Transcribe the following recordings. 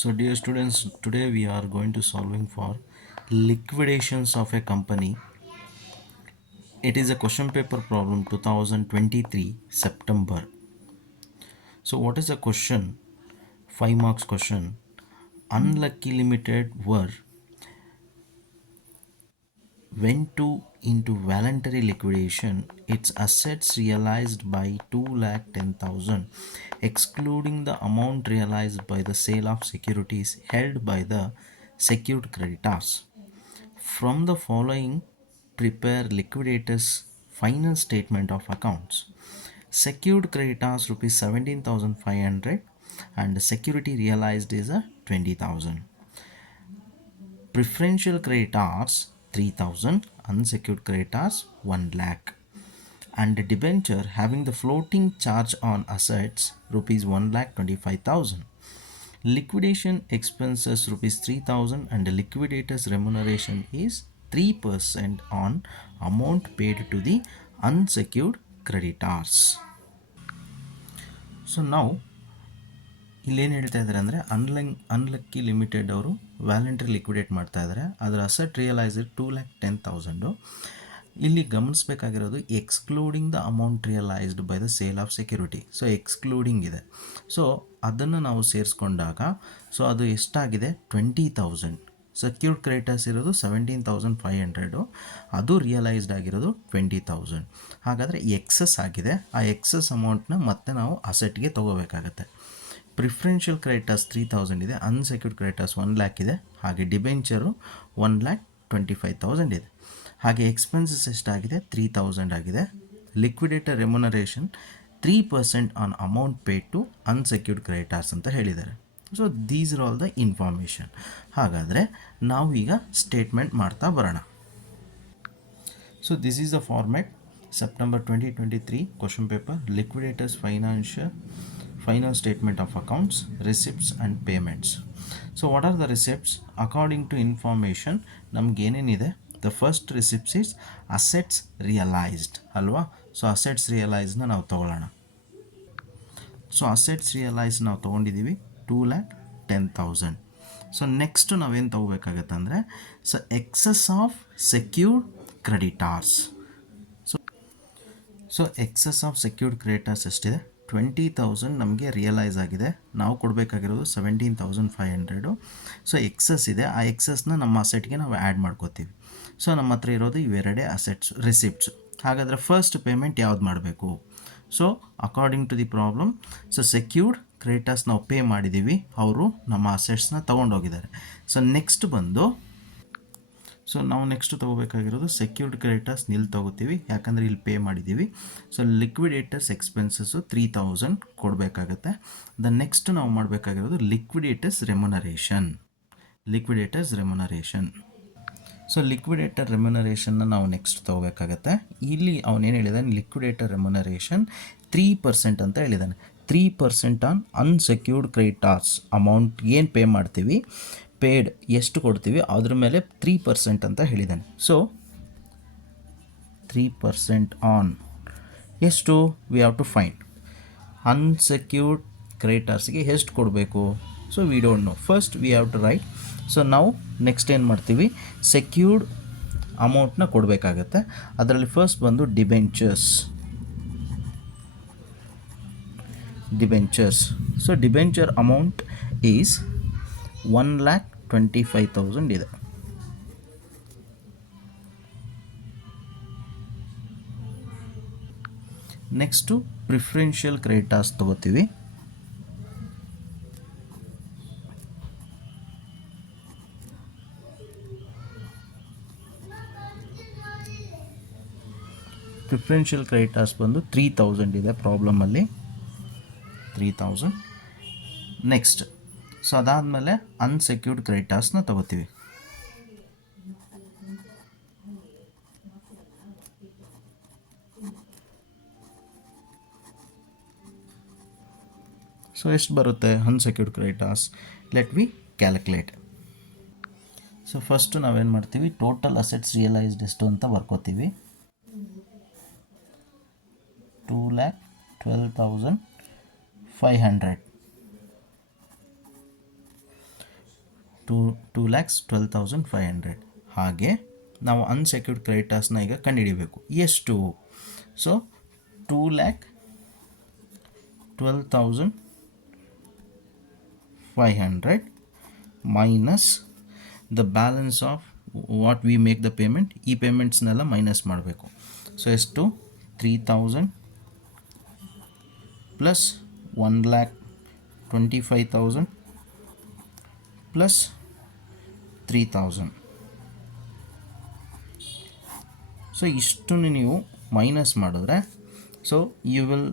So dear students, today we are going to solving for liquidations of a company. It is a question paper problem 2023 September. So what is the question? 5 marks question. Unlucky Limited were went to into voluntary liquidation. Its assets realized by 2,10,000 excluding the amount realized by the sale of securities held by the secured creditors. From the following, prepare liquidators' final statement of accounts. Secured creditors rupees 17,500 and security realized is a 20,000. Preferential creditors 3,000, unsecured creditors 1 lakh. And debenture having the floating charge on assets rupees 1,25,000. Liquidation expenses rupees 3,000 and the liquidator's remuneration is 3% on amount paid to the unsecured creditors. So now ಇಲ್ಲೇನು ಹೇಳ್ತಾ ಇದ್ದಾರೆ ಅಂದರೆ unlucky limited ಅವರು ವ್ಯಾಲೆಂಟ್ರಿ liquidate ಮಾಡ್ತಾ ಇದ್ದಾರೆ. ಅದರ asset realise 2,10,000. ಇಲ್ಲಿ ಗಮನಿಸಬೇಕಾಗಿರೋದು excluding the amount realised by the sale of security. So excluding ಇದೆ. ಸೊ ಅದನ್ನು ನಾವು ಸೇರಿಸ್ಕೊಂಡಾಗ ಸೊ ಅದು ಎಷ್ಟಾಗಿದೆ 20,000. ಸೆಕ್ಯೂರ್ಡ್ ಕ್ರೆಡಿಟರ್ಸ್ ಇರೋದು 17,500, ಅದು ರಿಯಲೈಸ್ಡ್ ಆಗಿರೋದು 20,000. ಹಾಗಾದರೆ ಎಕ್ಸಸ್ ಆಗಿದೆ. ಆ ಎಕ್ಸಸ್ ಅಮೌಂಟ್ನ ಮತ್ತೆ ನಾವು ಅಸೆಟ್ಗೆ ತೊಗೋಬೇಕಾಗತ್ತೆ. ಪ್ರಿಫರೆನ್ಷಿಯಲ್ ಕ್ರೆಡಿಟರ್ಸ್ 3,000 ಇದೆ, ಅನ್ಸೆಕ್ಯೂರ್ಡ್ ಕ್ರೆಡಿಟರ್ಸ್ 1 ಲ್ಯಾಕ್ ಇದೆ, ಹಾಗೆ ಡಿಬೆಂಚರು 1,25,000 ಇದೆ. ಹಾಗೆ ಎಕ್ಸ್ಪೆನ್ಸಸ್ ಎಷ್ಟಾಗಿದೆ 3,000 ಆಗಿದೆ. Liquidator remuneration 3% on amount paid to unsecured creditors ಅಂತ ಹೇಳಿದ್ದಾರೆ. So these are all the information. ಹಾಗಾದರೆ ನಾವು ಈಗ ಸ್ಟೇಟ್ಮೆಂಟ್ ಮಾಡ್ತಾ ಬರೋಣ. So this is the format. September 2023 question paper, liquidators final statement of accounts, receipts and payments. So what are the receipts? According to information ನಮ್ಗೆ ಏನೇನಿದೆ, the first receipts is assets realized ಅಲ್ವಾ. So assets realized ನಾವು ತಗೊಳ್ಳೋಣ. So assets realized ನಾವು ತೊಗೊಂಡಿದ್ದೀವಿ 2,10,000. So next ನಾವೇನು ತೊಗೋಬೇಕಾಗತ್ತೆ ಅಂದರೆ so excess of secured creditors. So excess of secured creditors ಎಷ್ಟಿದೆ 20,000 ನಮಗೆ ರಿಯಲೈಸ್ ಆಗಿದೆ. ನಾವು ಕೊಡಬೇಕಾಗಿರೋದು 17,500. ಸೊ ಎಕ್ಸಸ್ ಇದೆ. ಆ ಎಕ್ಸಸ್ನ ನಮ್ಮ ಅಸೆಟ್ಗೆ ನಾವು ಆ್ಯಡ್ ಮಾಡ್ಕೋತೀವಿ. ಸೊ ನಮ್ಮ ಹತ್ರ ಇರೋದು ಇವೆರಡೇ ಅಸೆಟ್ಸ್ ರಿಸಿಪ್ಟ್ಸ್. ಹಾಗಾದರೆ ಫಸ್ಟ್ ಪೇಮೆಂಟ್ ಯಾವ್ದು ಮಾಡಬೇಕು? So according to the problem, so secured creditors ನಾವು ಪೇ ಮಾಡಿದ್ದೀವಿ, ಅವರು ನಮ್ಮ ಅಸೆಟ್ಸ್ನ ತೊಗೊಂಡೋಗಿದ್ದಾರೆ. ಸೊ ನೆಕ್ಸ್ಟ್ ಬಂದು ಸೊ ನಾವು ನೆಕ್ಸ್ಟ್ ತೊಗೋಬೇಕಾಗಿರೋದು ಸೆಕ್ಯೂರ್ಡ್ ಕ್ರೆಡಿಟರ್ಸ್ ಇಲ್ಲಿ ತೊಗೋತೀವಿ, ಯಾಕಂದರೆ ಇಲ್ಲಿ ಪೇ ಮಾಡಿದ್ದೀವಿ. ಸೊ ಲಿಕ್ವಿಡೇಟರ್ಸ್ ಎಕ್ಸ್ಪೆನ್ಸಸ್ಸು 3,000 ಕೊಡಬೇಕಾಗತ್ತೆ. ನೆಕ್ಸ್ಟ್ ನಾವು ಮಾಡಬೇಕಾಗಿರೋದು ಲಿಕ್ವಿಡೇಟರ್ಸ್ ರೆಮ್ಯುನರೇಷನ್. ಸೊ ಲಿಕ್ವಿಡೇಟರ್ ರೆಮ್ಯುನರೇಷನ್ನ ನಾವು ನೆಕ್ಸ್ಟ್ ತೊಗೋಬೇಕಾಗತ್ತೆ. ಇಲ್ಲಿ ಅವನೇನು ಹೇಳಿದಾನೆ, ಲಿಕ್ವಿಡೇಟರ್ ರೆಮ್ಯುನರೇಷನ್ 3% ಅಂತ ಹೇಳಿದ್ದಾನೆ. 3% ಆನ್ ಅನ್ಸೆಕ್ಯೂರ್ಡ್ ಕ್ರೆಡಿಟಾರ್ಸ್ ಅಮೌಂಟ್ ಏನು ಪೇ ಮಾಡ್ತೀವಿ, ಪೇಡ್ ಎಷ್ಟು ಕೊಡ್ತೀವಿ ಅದ್ರ ಮೇಲೆ 3% ಅಂತ ಹೇಳಿದ್ದಾನೆ. ಸೊ 3% ಆನ್ ಎಷ್ಟು, we have to find unsecured ಕ್ರೆಡಿಟರ್ಸ್ಗೆ ಎಷ್ಟು ಕೊಡಬೇಕು. So we don't know, first we have to write. So ನಾವು ನೆಕ್ಸ್ಟ್ ಏನು ಮಾಡ್ತೀವಿ, ಸೆಕ್ಯೂರ್ಡ್ ಅಮೌಂಟ್ನ ಕೊಡಬೇಕಾಗತ್ತೆ. ಅದರಲ್ಲಿ ಫಸ್ಟ್ ಬಂದು debentures. So debenture amount is 1,25,000 ಇದೆ. ನೆಕ್ಸ್ಟು ಪ್ರಿಫರೆನ್ಷಿಯಲ್ ಕ್ರೆಡಿಟರ್ಸ್ ತಗೋತೀವಿ. ಪ್ರಿಫರೆನ್ಷಿಯಲ್ ಕ್ರೆಡಿಟರ್ಸ್ ಬಂದು 3,000 ಇದೆ ಪ್ರಾಬ್ಲಮಲ್ಲಿ, 3,000. ನೆಕ್ಸ್ಟ್ ಸೊ ಅದಾದಮೇಲೆ ಅನ್ಸೆಕ್ಯೂರ್ಡ್ ಕ್ರೆಡಿಟರ್ಸ್ನ ತಗೋತೀವಿ. ಸೊ ಎಷ್ಟು ಬರುತ್ತೆ unsecured creditors, let we calculate. So first ನಾವೇನು ಮಾಡ್ತೀವಿ, ಟೋಟಲ್ ಅಸೆಟ್ಸ್ ರಿಯಲೈಸ್ಡ್ ಎಷ್ಟು ಅಂತ ಬರ್ಕೋತೀವಿ. 2,12,500. 2,12,500. ಹಾಗೆ ನಾವು ಅನ್ಸೆಕ್ಯೂರ್ಡ್ ಕ್ರೆಡಿಟರ್ಸ್ನ ಈಗ ಕಂಡುಹಿಡಿಬೇಕು. ಎಷ್ಟು? So 2,12,500 minus the balance of what we make the payment. ಈ ಪೇಮೆಂಟ್ಸ್ನೆಲ್ಲ ಮೈನಸ್ ಮಾಡಬೇಕು. ಸೊ ಎಷ್ಟು? 3,000 ಪ್ಲಸ್ 1,25,000 ಪ್ಲಸ್ 3,000. ಸೊ ಇಷ್ಟನ್ನು ನೀವು ಮೈನಸ್ ಮಾಡಿದ್ರೆ ಸೊ ಯು ವಿಲ್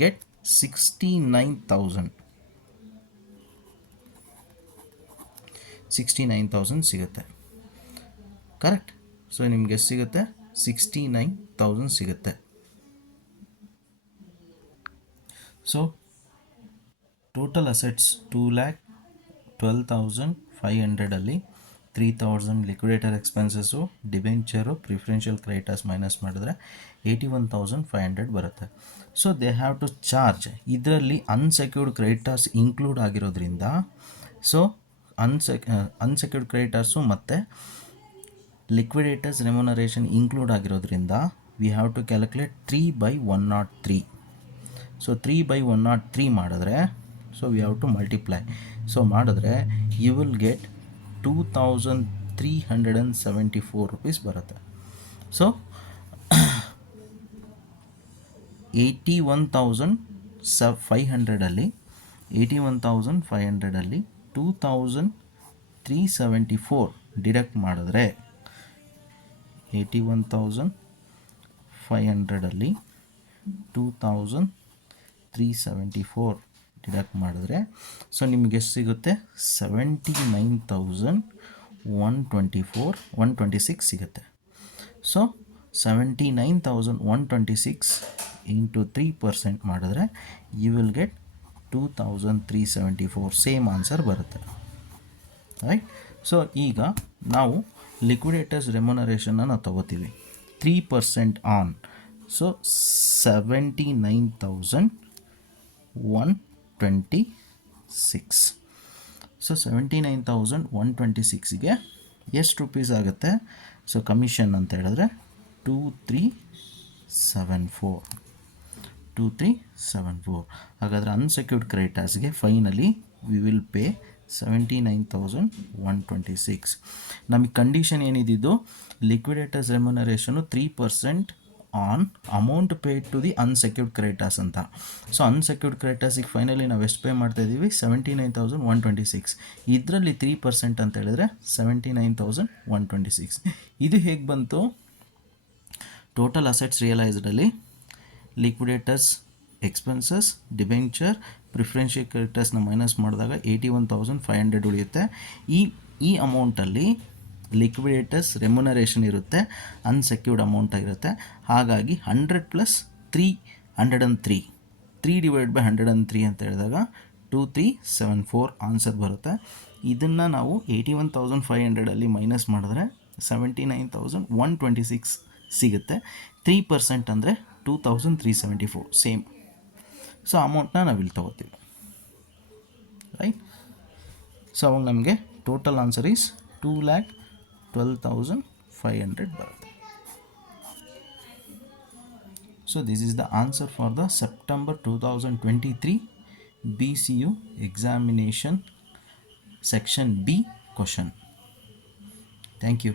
ಗೆಟ್ 69,000 ಸಿಗುತ್ತೆ. ಕರೆಕ್ಟ್? ಸೊ ನಿಮಗೆ ಎಷ್ಟು ಸಿಗುತ್ತೆ? 69,000 ಸಿಗುತ್ತೆ. So total assets 2,12,500 3,000 liquidator expenses, debenture, preferential creditors minus ಮಾಡಿದ್ರೆ 81,500 ಬರುತ್ತೆ. So they have to charge. ಇದರಲ್ಲಿ ಅನ್ಸೆಕ್ಯೂರ್ಡ್ ಕ್ರೆಡಿಟರ್ಸ್ ಇನ್ಕ್ಲೂಡ್ ಆಗಿರೋದ್ರಿಂದ ಸೊ ಅನ್ಸೆಕ್ಯೂರ್ಡ್ ಕ್ರೆಡಿಟರ್ಸು ಮತ್ತು ಲಿಕ್ವಿಡೇಟರ್ಸ್ ರೆಮ್ಯುನರೇಷನ್ ಇನ್ಕ್ಲೂಡ್ ಆಗಿರೋದ್ರಿಂದ we have to calculate 3/103. So 3/103 ಮಾಡಿದ್ರೆ so we have to multiply. So ಮಾಡಿದ್ರೆ you will get 2,374 rupees ಬರುತ್ತೆ. So 81,500 2,374 deduct ಮಾಡಿದ್ರೆ 81,500 2,374 deduct ಮಾಡಿದ್ರೆ so ನಿಮಗೆ ಎಷ್ಟು ಸಿಗುತ್ತೆ? 79,126 ಸಿಗುತ್ತೆ. ಸೊ 79,126 ಇಂಟು 3% ಮಾಡಿದ್ರೆ you will get 2,374. Same answer ಬರುತ್ತೆ. ರೈಟ್? ಸೊ ಈಗ ನಾವು ಲಿಕ್ವಿಡೇಟರ್ಸ್ ರೆಮ್ಯುನರೇಷನ್ನ ನಾವು ತಗೋತೀವಿ 3% ಆನ್. ಸೊ 79,126. ಸೊ 79,126ಗೆ ಎಷ್ಟು ರುಪೀಸ್ ಆಗುತ್ತೆ? ಸೊ ಕಮಿಷನ್ ಅಂತ ಹೇಳಿದ್ರೆ 2,374. ಹಾಗಾದರೆ ಅನ್ಸೆಕ್ಯೂರ್ಡ್ ಕ್ರೆಡಿಟರ್ಸ್ಗೆ ಫೈನಲಿ ವಿ ವಿಲ್ ಪೇ 79,126. ನಮಗೆ ಕಂಡೀಷನ್ ಏನಿದ್ದು liquidators remuneration 3% on amount paid to the unsecured creditors ಅಂತ. ಸೊ ಅನ್ಸೆಕ್ಯೂರ್ಡ್ ಕ್ರೆಡಿಟರ್ಸಿಗೆ ಫೈನಲಿ ನಾವು ಎಷ್ಟು ಪೇ ಮಾಡ್ತಾ ಇದ್ದೀವಿ? 79,126. ಇದರಲ್ಲಿ 3% ಅಂತ ಹೇಳಿದ್ರೆ 79,126. ಇದು ಹೇಗೆ ಬಂತು? ಟೋಟಲ್ ಅಸೆಟ್ಸ್ ರಿಯಲೈಸ್ಡಲ್ಲಿ ಲಿಕ್ವಿಡೇಟರ್ಸ್ ಎಕ್ಸ್ಪೆನ್ಸಸ್, ಡಿಬೆಂಚರ್, ಪ್ರಿಫರೆನ್ಷಿಯಲ್ ಕ್ರೆಡಿಟರ್ಸ್ನ ಮೈನಸ್ ಮಾಡಿದಾಗ 81,500 ಉಳಿಯುತ್ತೆ. ಈ ಅಮೌಂಟಲ್ಲಿ ಲಿಕ್ವಿಡೇಟರ್ಸ್ ರೆಮ್ಯುನರೇಷನ್ ಇರುತ್ತೆ, ಅನ್ಸೆಕ್ಯೂರ್ಡ್ ಅಮೌಂಟ್ ಆಗಿರುತ್ತೆ. ಹಾಗಾಗಿ 100 ಪ್ಲಸ್ 303 3/103 ಅಂತ ಹೇಳಿದಾಗ 2,374 ಆನ್ಸರ್ ಬರುತ್ತೆ. ಇದನ್ನು ನಾವು 81,500 ಮೈನಸ್ ಮಾಡಿದ್ರೆ 79,126 ಸಿಗುತ್ತೆ. 3% ಅಂದರೆ 2,374 ಸೇಮ್. ಸೊ ಅಮೌಂಟ್ನ ನಾವು ಇಲ್ಲಿ ತೊಗೋತೀವಿ. ರೈಟ್? ಸೊ ಅವಾಗ ನಮಗೆ ಟೋಟಲ್ ಆನ್ಸರ್ ಈಸ್ 2,12,500 ಬರುತ್ತೆ. So this is the answer for the September 2023 BCU examination section B question. Thank you.